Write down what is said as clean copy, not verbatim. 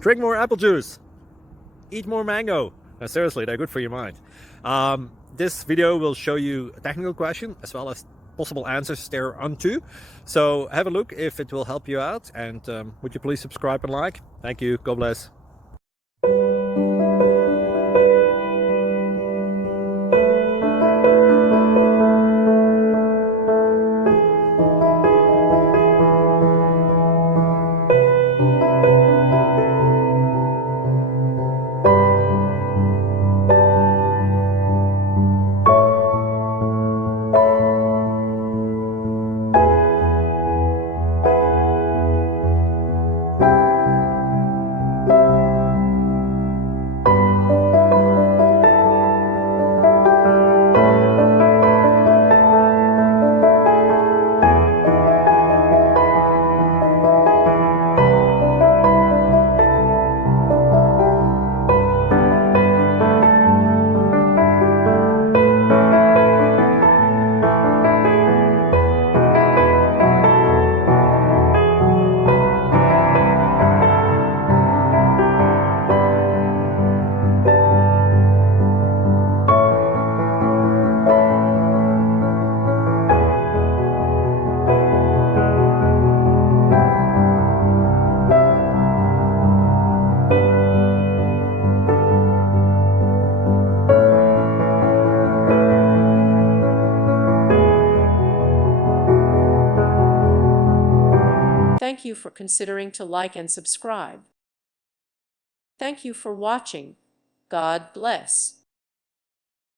Drink more apple juice. Eat more mango. No, seriously, they're good for your mind. This video will show you a technical question as well as possible answers thereunto. So have a look if it will help you out, and would you please subscribe and like? Thank you. God bless. Thank you for considering to like and subscribe. Thank you for watching. God bless.